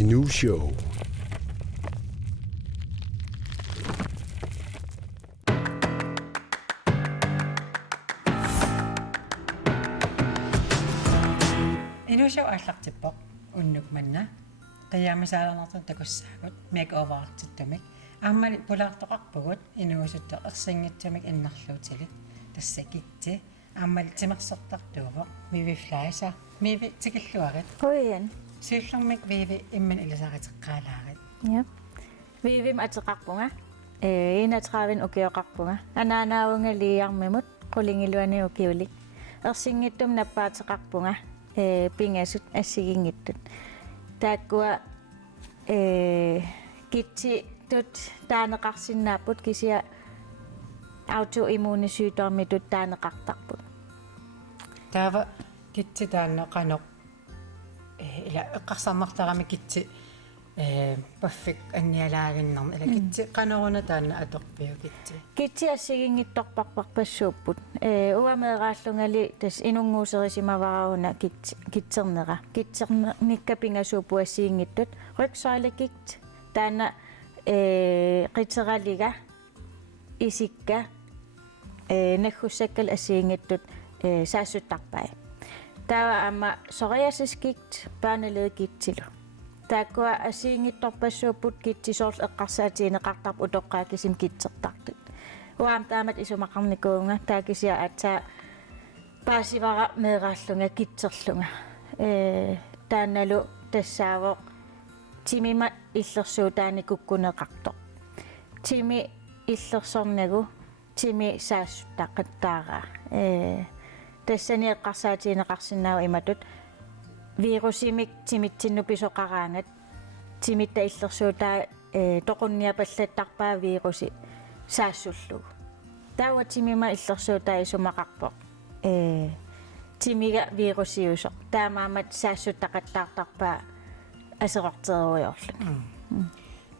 Inuushow. Inuushow арлартиппоq unnukmanna qiyaamisaalarnertun takussaagut makeoverartittumik aammali pulaartoqarpugut inuusutto ersinngittumik innarluutili tassakitsi aammali timersertartuuvoq miviflaisa mivi tikilluarit Huian. siullermik viivi imman ilisariteqqaalaarit Ja. Viivim ateqarpunga. 31 ukioqarpunga. Anaanaunga liiarmimut qulingiluani ukiulik. Ersinngittum nappaateqarpunga. Pingasut assigingittut. Taakkua kitsi tut taaneqarsinnaaput kisia autoimmuunisyytormitut taaneqartarput. taava kitsi taanneqanoq ila eqqarsarmartarami kitsi paffik annialaaginnermi ila kitsi qanoruna taanna atorpiu kitsi Kitsi assigingittorparparpassuupput. Uameeraallungali tas inunguuserisimavarauna kitsernera. Kitsernikkapingasuupu assiingittut. Ryksailekikt taana qiteraliga isikka naggusakkal assiingittut saassuttarpai. Tawa amma soriasiskikt børneledekittilu. Taakkua assiingittorpassuupput kitsisoorl eqqarsaatiineqartarp utoqqaakisim kitsertartut. Uam taamat isumaqarnikuunga taakisia atsaa paasivara meeraallunga kitserlunga. Taannalu tassaavoq timima illersuut taanikukkuneqartoq. Timi illersornagu timi saassuttaqqattaaraa. Tassani eqqarsaatiineqarsinnaagu imatut virusimik timitsinnupisoqaraangat timitta illersuutaa toqunniapallattarpaa virusi saassullugu. Tawa timima illersuutaa isumaqarpoq timiga virusiusoq taamaamat saassuttaqattaartarpaa aseqorteruiorlu.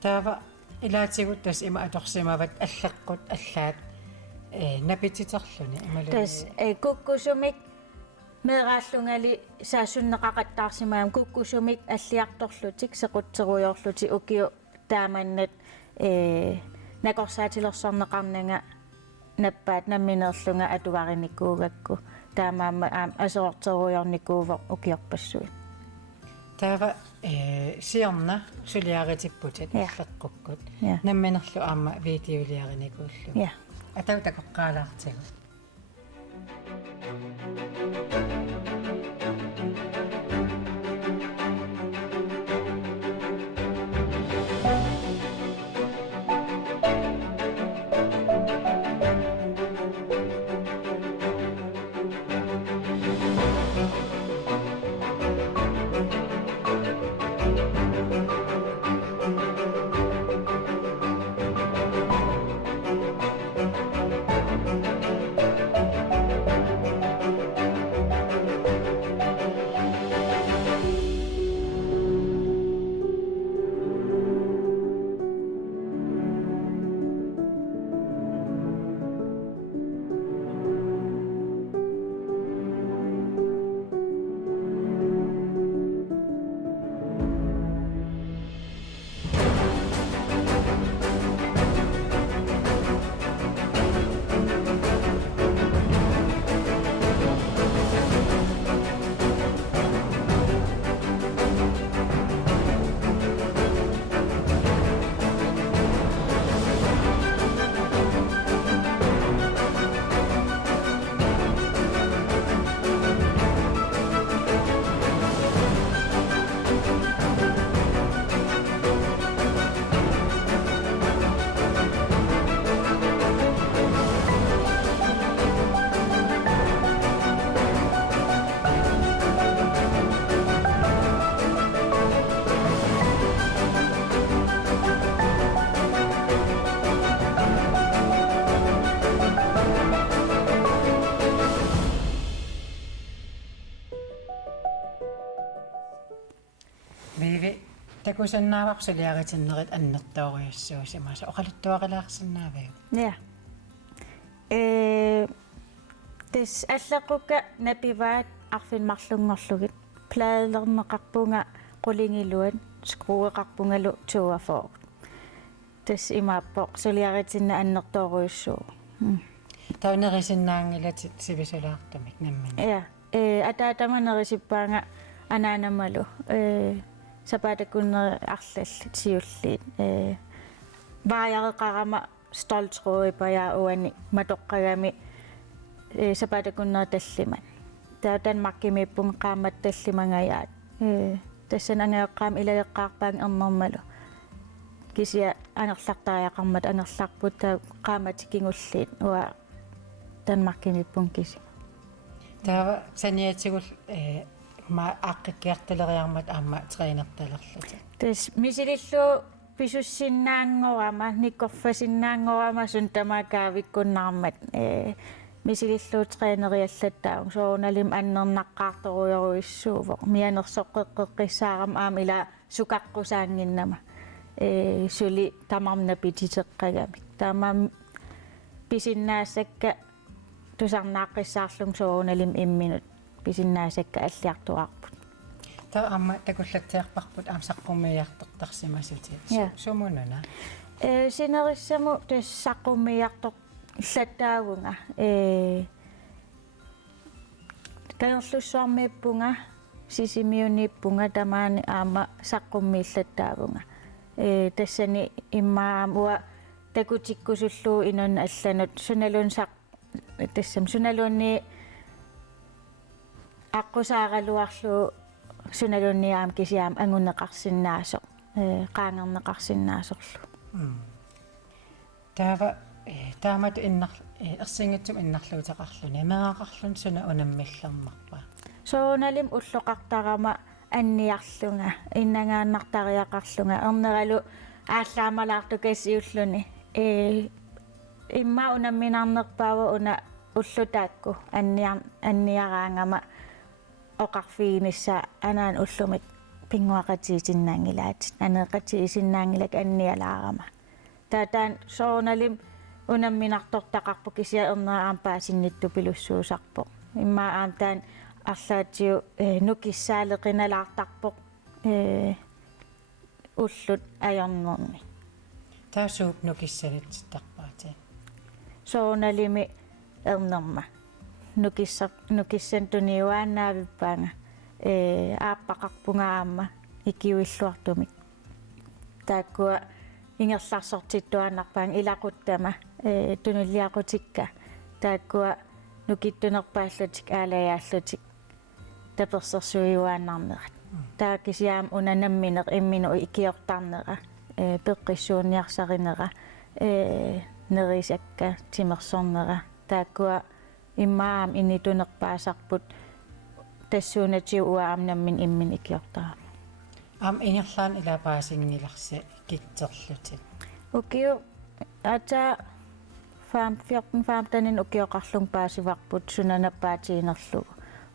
taava ilaatigut tas ima atorsimavat alleqqut allaat napititerluni imalu Tas kukkusumik meeraallungali saassunneqaqattaarsimaam kukkusumik alliartorlutik sequtseruiorluti ukiu taamannat nakorsaatilersorneqarnanga nappaat nammineerlunga atuarinikkuugakku taamaamma aseqorteruiornikuuvoq ukiorpassui. taava siorna suliaritipputit alleqqukkut Ja. namminerlu aamma videoliarinikuullu Ja. atautakoqqaalaartigu viivi takusannaavaqsuliaritinnerit annertooriussuusimasa oqaluttuaqilaarsinnaaviu Ja. Tis allequkka napivaat arfinmarlungorlugit plaalerneqarpunga qulingiluan skrueqarpungalu tuafor tas imappoq suliaritinna annertoruissuu taunerisinnaangilat sivisulaartumik namman ja ataatamannerissipaanga anaanamalu sapatakunner arlallit siulliit vaajareqarama stoltruipaja uani matoqqagami sapatakunner talliman taatan qaammat tallimangayat tassan angeeqqaam ilajeqqaarpaang ernermalu kisia anerlartariaqarmat anerlarput qaamatikinngulliit ua tanmarkimippun kisi taava saniatsigul ma aqqikkiartaleriarmat aamma trainertalerlut tas misilillu pisussinnaangorama nikkorfasinnaangorama sun tamakaavikkunnarmat misilillu traineriallattaung soonalim annernaqqaartoruyoruissuuvoq mianersoqqeqqeqqissaaram aam ila sukaqqusaanginnama suli tamarna pititeqqagamik tamam pisinnaassakka tusarnaaqqissaarlum soonalim imminut pisinnaassakka alliartuarput ta aamma takullattiarparput aam saqqummiartortarsimasuti sumununa sinerissamu tassaqummiartor llаттаагунга kanerlussuarmiippunga sisimiuniippunga tamaani aama saqqummiillаттаагунga тассани иммаамуа такутиккусуллуу инун алланут суналун сақ тассам суналуунни аққусааралуарлуу суналуунниаам кисиаам ангунеқарсиннаасоқ qaangerneqarsinnaasorlu таава таамат иннар ерсингитсум иннарлуутеқарлуни меқақарлун суна унаммиллермарпа сооналим уллоқартарама анниарлунга иннагааннартариақарлунга ернералу ааллаамалаарту кассиуллуни имма унамминарнерпаава уна уллутаакку анниараангама оқарфигинисса анаан уллумик пингуақатиисиннаангилаат анеқатиисиннаангилак анниалаарама таатаан сооналим унамминартортақарпу кисиа ернераам паасиннитту пилуссуусарпо имма аам таан арлаатиу нукиссаалеқиналаартарпоқ уллут аёрнерни таасууп нукиссанитситтарпаати сооналими ернерма нукиссан туниуааннаавиппаанга ааппақарпунгаама икиуиллуартумик тааккуа ингерларсортиттуаннарпаан илақуттама тунуллиақутикка тааккуа нукиттунерпааллутик аалаяаллутик таперсерсуиуааннарнерат таакисиаам унанамминеқ иммину икиортарнера пеққиссуунниарсаринера нерисакка тимерсорнера тааккуа иммаам инитунерпаасарпут тассуунатиу уаамнаммин иммин икиортарама аам ингерлаан илапаасингиларси китсерлутит укиу ата фам 14-15 укиоқарлун паасиварпут сунанаппаатиинерлугу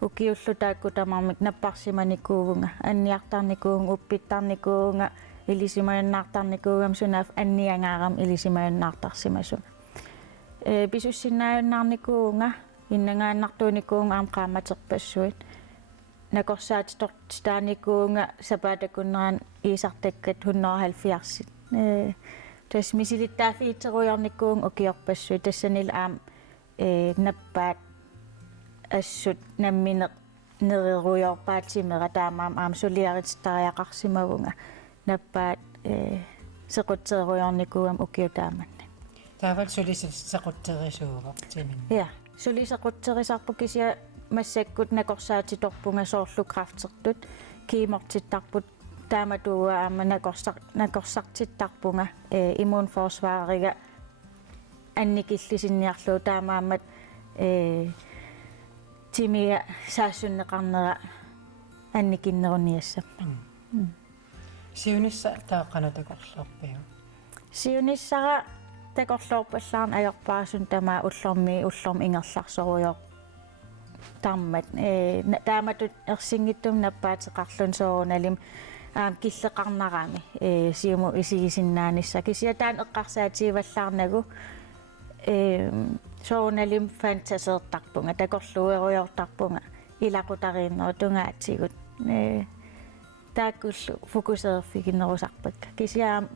укиуллу таакку тамармик наппарсиманикуувнга анниартарникуун уппиттарникуунга илисимаяннаартарникуугам сунаaf анниангаарам илисимаяннаартарсимасу писуссиннааюннаарникуунга иннангааннартууникуунга аам qaamaterpassuit накорсаатитортааникуунга сапаатакуннеран иисартаккат 170 тас мисилиттаафиитеруйорникуун укиорпассуит тассанил аам наппаат ассут намминеқ нерерuyорпаатимера таамаам аам сулиаритстариақарсимагунга наппаат сеқутсеруйорникуам укиутааманна таавал сулисеқуттерисуугор тимин я сулисеқуттерисарпу кисия массаккут накорсаатиторпунга соорлу крафтертут киимортиттарпут тааматууа аама накорсартиттарпунга иммунфорсваарига анникиллисинниарлуу таамаамат тимиа саассуннеқарнера анникиннеруниассаппа сиунисса тааққанатакорлуарпиу сиуниссара такорлуорпаллаарн аёрпаасун тамаа уллорми ингерларсоруйоо таммат тааматут ерсингиттум наппаатеқарлун сооналим аам киллеқарнарами сиуму исигисиннаанисса кисиатаан эққарсаативаллаарнагу сооналим фантасеэртарпунга такорлуеруйортарпунга илақутарииннеру тунгаатсигут taakkullu fokuseerfiginnerusarpakka kisiaam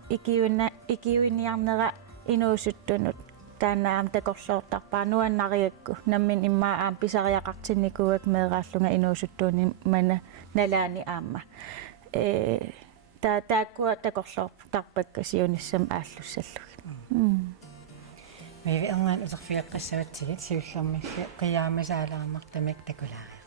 ikiuinniarnera inuusuttunut taanaam takorluortarpaa nuannariakku nammin immaa aam pisariaqartinnikuak meeraallunga inuusuttuuni mana nalaani aamma taakkua takorluortarpakka siunissam aallussallugi Meivi angaan uterfiaqqassavатсигит сиуллэрмилли қиаамасаалаармартамик такулаариарта.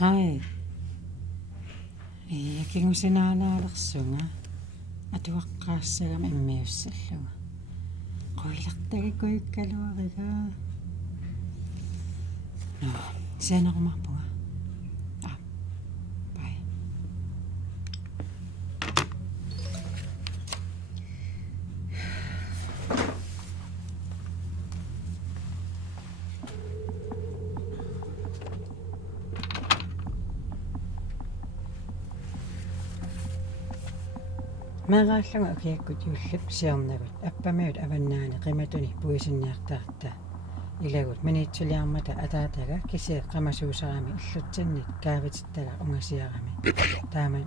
Hai. Kingusinaanaalersunga atuaqqааssagam immiussalluga. Qoilertagikkuikkaluarigaa. No, seenarumarpuga. Bye. Meeraallunga ukiakkut jullup siornagut appamiut avannaani qimatuni puisinniartaarta ilagut minitsuliarmata ataataga kisi qamasuusarami illutsinnik kaavitittala ungasiarami taaman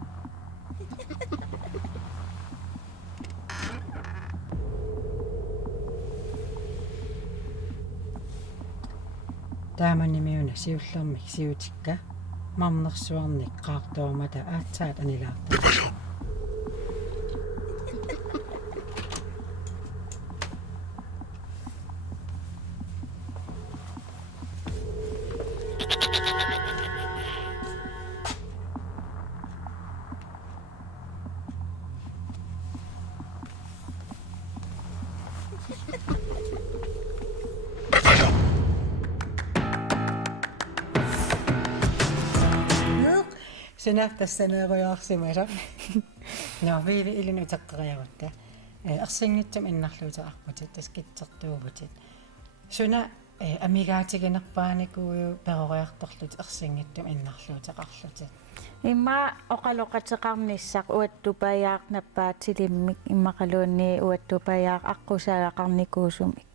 taamanimiuna siullermik siutikka marnersuarnik qaartoormata aatsaat anilaarta Sinaftassaneerujaarsimasa. No, viivi ilin utaqqariavutta. Ersinngittum innarluuterarputit taskitsertuuvutit. Suna amigaatiginerpaanikuuju peroriartorlut ersinngittum innarluuteqarlutit. Imma oqaloqateqarnissaq uattupajaaq nappaatilimmik immaqaluunni uattupajaaq aqqusaaqarnikuusumik.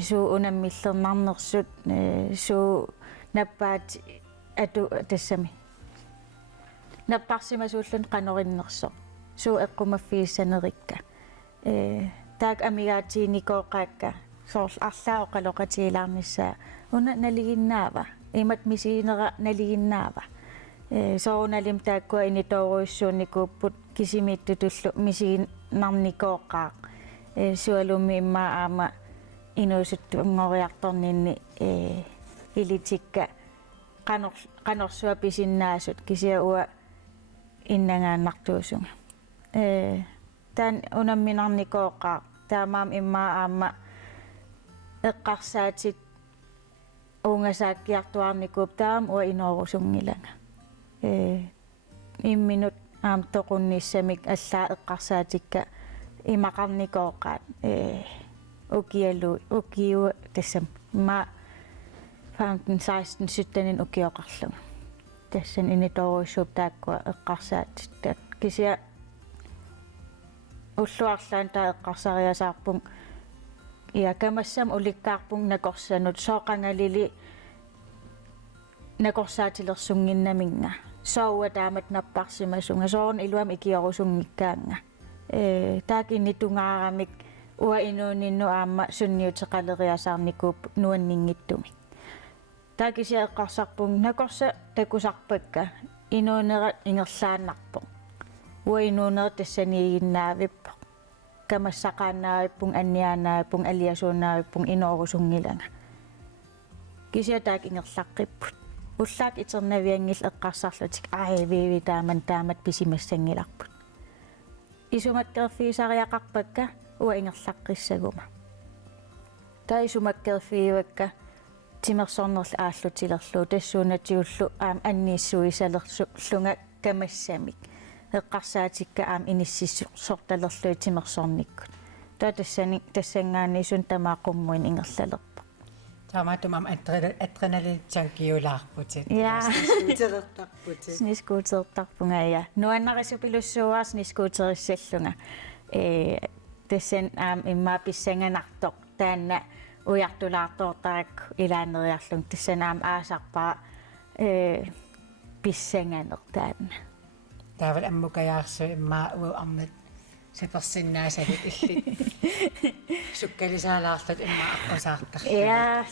Suu unammillernernersut suu nappaat atu tassami. Napparsimasuullun qanorinnerso suu eqqumaffiissanerikka taak amigaatiinikoqaakka soorl arlaa oqaloqatiilaarnissaa una naliginnaava imat misiinera naliginnaava soorunalim taakkua initooruissuunnikuupput kisimiittutullu misiinarnikoqqaaq sualummi immaa aama inuusuttuungoriartorninni ilitikka qanorsua pisinnaasut kisiaua innangaannartuusunga tan unamminarnikoqqaaq taamaam immaa aama eqqarsaatit uungasaakkiartuarnikuup taam ua inoorusunngilanga imminut aam toqunnissamik allaa eqqarsaatikka imaqarnikoqqaat ukiu tassam ma 15 17 ukioqarluga tassan initooruissuup taakkua eqqarsaat kisia ulluarlaan taa eqqarsariasaarpung ja kamassam ulikkaarpung nakorsanut sooqangalili nakorsaatilersunginnaminga soua taamat napparsimasunga soorn iluam ikiorusunngikkaanga taak innitungaaramik ua inuuninnu aamma sunniuteqaleriasaarnikuup nuanninngittumik taakisia eqqarsarpung nakorsa takusarpakka inuunerat ingerlaannarpoq ua inuuneret tassaniiginnaavippoq kamassaqaannaavipпung anniaannaavipпung aliasuunnaavipпung inoorusunngilanga kisia taak ingerlaqqipput ullaat iternaviangil eqqarsarlutik viivi taamat pisimassangilarput isumakkerfiisariaqarpakka ua ingerlaqqissaguma taa isumakkerfiivakka timersornerl aallutilerlu tassuunatiullu aam anniissuisalerlunga kamassamik eqqarsaatikka aam inississortalerlu timersornikkut taa tassangaanniisun tamaaqummuin ingerlalerpa Taamatum am adrenaliin-tankiulaarputit. Ja. Skuuterertarputit. Sniskuutertarpunga ja. Nuannarisupilussuuraa sniskuuterissallunga. Tassen imma pissanganartoq taanna ujartulaartoortarak ilaaneriarlung tassan aasarpaa pissanganer taanna. Taaval ammukajaarsu imma uarnat sepersinnaasalit illit. Sukkalisaalaarlut imma aqqasaartarlu. Ja,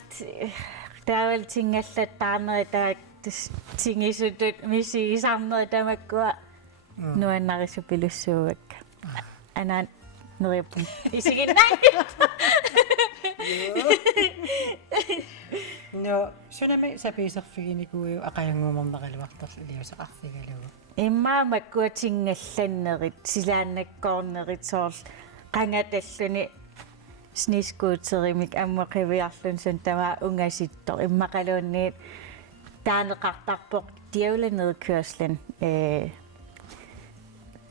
taaval tingallat taaneri taak tingisutut misiisarneri tamakkua nuannarisupilussuuvakka. Anaan nuripun isiginnai. No, sunami sapiisarfiginikuuju aqajanguumornaqaluartarlu iliusaqarfigalugu. Imma makkuatingallannerit silaannakkoornerit soorl qangatalluni sniskuuterimik ammuqiviarlun sun tama ungasittor immaqaluunniit taaneqartarpoq diavlanerkørslen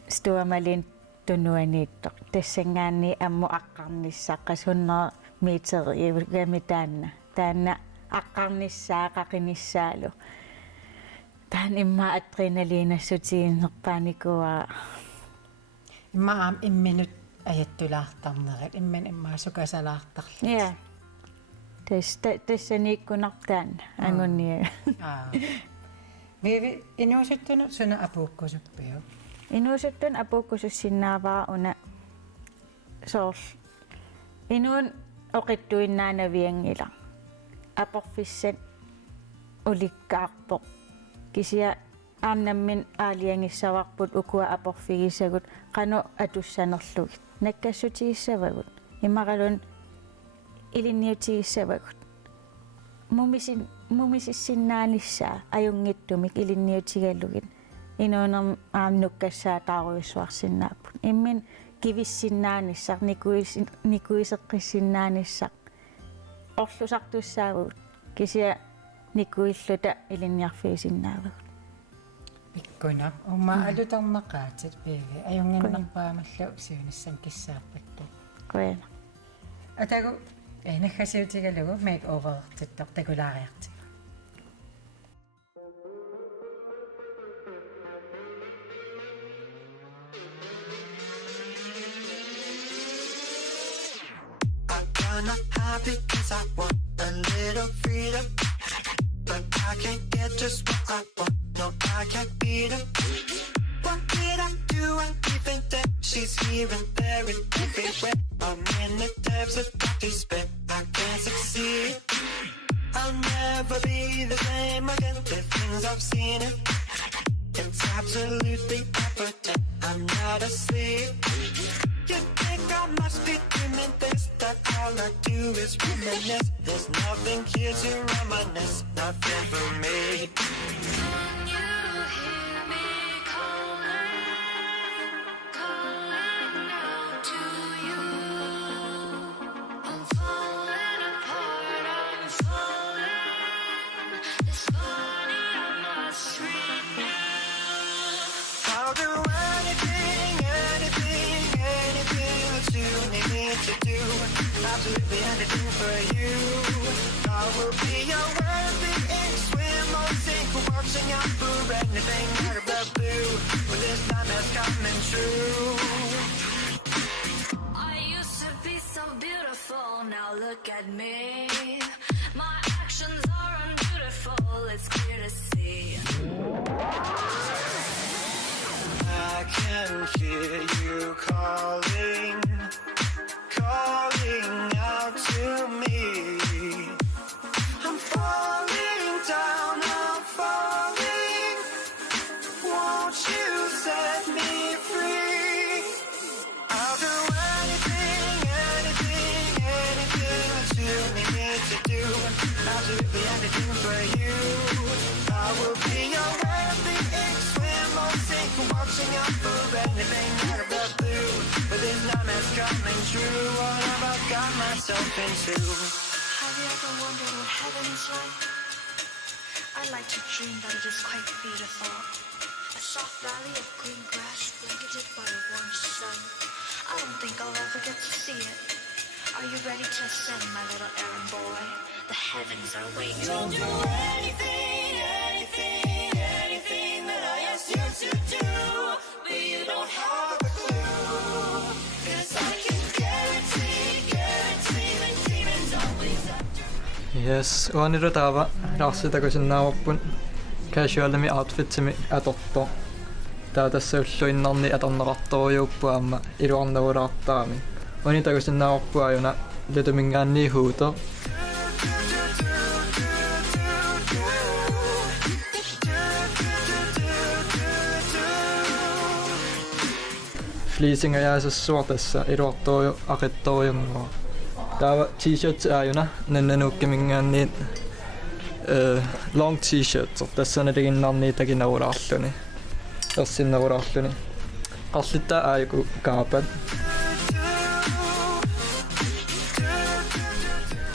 stuamalin tunuaniittoq tassangaanni ammu aqqarnissaqqas 100 meteri ivgami taanna aqqarnissaa qaqinissaalu taan imma adrenaliinassutiinnerpaanikua Imma am imminut ajattulaartarnerit imma sukasalaartarlu. ja tassaniikkunartaanna angunnia Viivi inuusuttunu suna apuukkusuppiu. Inuusuttun apuukkusussinnaavaa una soorl inuun oqittuinnaanaviangila aporfissan ulikkaarpoq kisia aamnammin aaliangissavaqput ukua aporfigisagut qanu atussanerlugit nakkassutiissavagut immaqalun ilinniutigissavagut mumisissinnaanissa ajungittumik ilinniutigallugit inuunerm aamnukkassaataaruissuarsinnaaput immin kivissinnaanissaq nikuiseqqissinnaanissaq orlusartussaavugut kisia nikuilluta ilinniarfiisinnaavugut Ikkuna umma alutarmaqaatit viivi ajunginnerpaamallu siunissan kissaarpattu. Kuena Atagu nakhasiutigalugu makeoverertittor takulaariarti. I'm not happy cause I want a little freedom, but I can't get just what I want. No, I can't beat him. What did I do? I even that she's here and there and everywhere. I'm in the depths of despair. I can't succeed. I'll never be the same again. The things I've seen it's absolutely evident. I'm not asleep. You think I must be dreaming this, that all I do is reminisce. There's nothing here to reminisce, nothing for me. Can you hear me calling out to you? I'm falling apart, I'm falling. It's funny, I must renew. I'll do anything that you need me to do. Absolutely anything for you. I will be your worthy ink swim or sink, watching out for anything out of the blue. But this time it's coming true. I used to be so beautiful, now look at me. My actions are unbeautiful, it's clear to see. I can hear you calling out to me. I'm falling down, I'm falling. Won't you set me free? I'll do anything that you need me to do. Absolutely anything for you. I will be your worthy ink swim or sink, watching out for anything out of the blue. But this time it's coming true. What have I got myself into? Have you ever wondered what heaven is like? I like to dream that it is quite beautiful. A soft valley of green grass blanketed by a warm sun. I don't think I'll ever get to see it. Are you ready to ascend, my little errand boy? The heavens are waiting. You'll do anything that I ask you to do, but you don't have a clue. 'Cause I can guarantee the demons always after me. Yes, uaniru taava raarsitakusinnaavapun casualimi outfitsimi atorto. Tää tässä ulluinnarni atorneqartoruuppuamma iluarnavulaartaami. Uanitakusinnaavappuajuna lutumingaanni huuto. Fleecing ajaasassuar tässä iluartoru aqittoriungua. Tää t-shirts ajuna nannanuukkimingaanni long t-shirts tässä naliginnarni taginavulaarluni. Ersinnavulaarluni. Qarlittaa aajuku kaapat.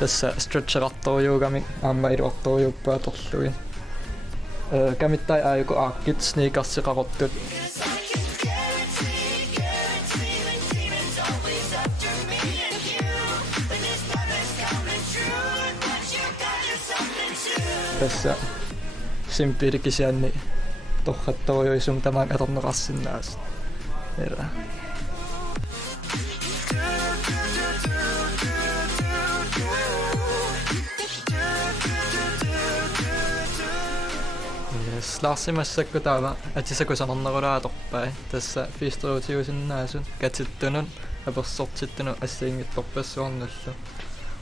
Tässä stretcherartoriugami aamma iluartoriuppaatorlugin. Kamittai aajuku aakkit sneakersiqarottut. Tässä simppirikisianni torrattoriuisum tämän atorneqarsinnaas. Era. Yes, laarsimassakku taava atisakusanernerulaatorpai tässä fistruutiusinnaasun katsittunun apersortittunu assiingittorpassuarnullu.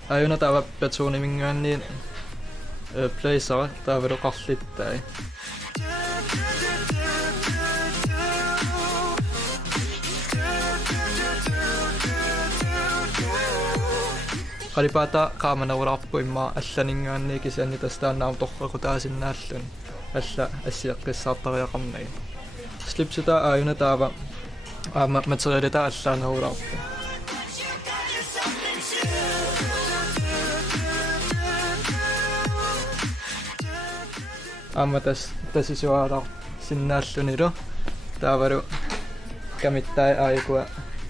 Ajuna taava patuunimingaanniin blazer taavalu qarlittai. Qalipata qaamanavulaarpuimmaa allaningaanni kisianni tastaannaam torqaqutaasinnaallun alla assiaqqissaartariaqarnagi. Slipsuta aajuna taava aama materialita allaanavulaarpu. Aama tasisualar sinnaallunilu taavalu kamittai aajukua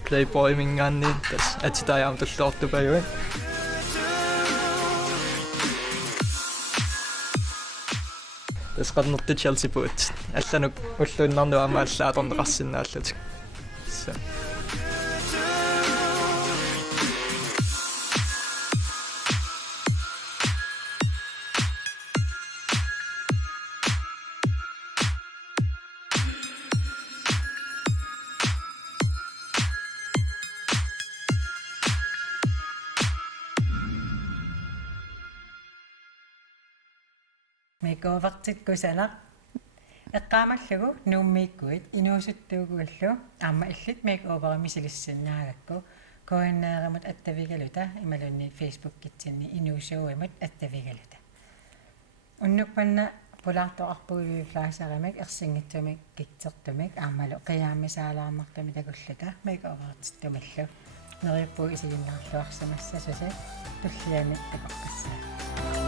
Playboy mingaanni tas atitajaam tulluortupajui. Tas qadnerti Chelsea puut. Allanuk ulluinnarnu aama allaatorneqarsinnaallut. So. Mikovartit kusala eqqaamallugu nuummiikkuit inuusuttuuguallu aamma illit makeoverimisilissinaagakku KNR-mut attavigaluta imalunni Facebook-kitsinni Inuushow imut attavigaluta unnukpanna pulaartoqarpugiuiflaasarimak ersingittumik kitsertumik aammalu qiyaammisaalaamartumi takulluta makeovertittumallu nerippuu isiginnarluarsamassa susi tulliani takoqqassaa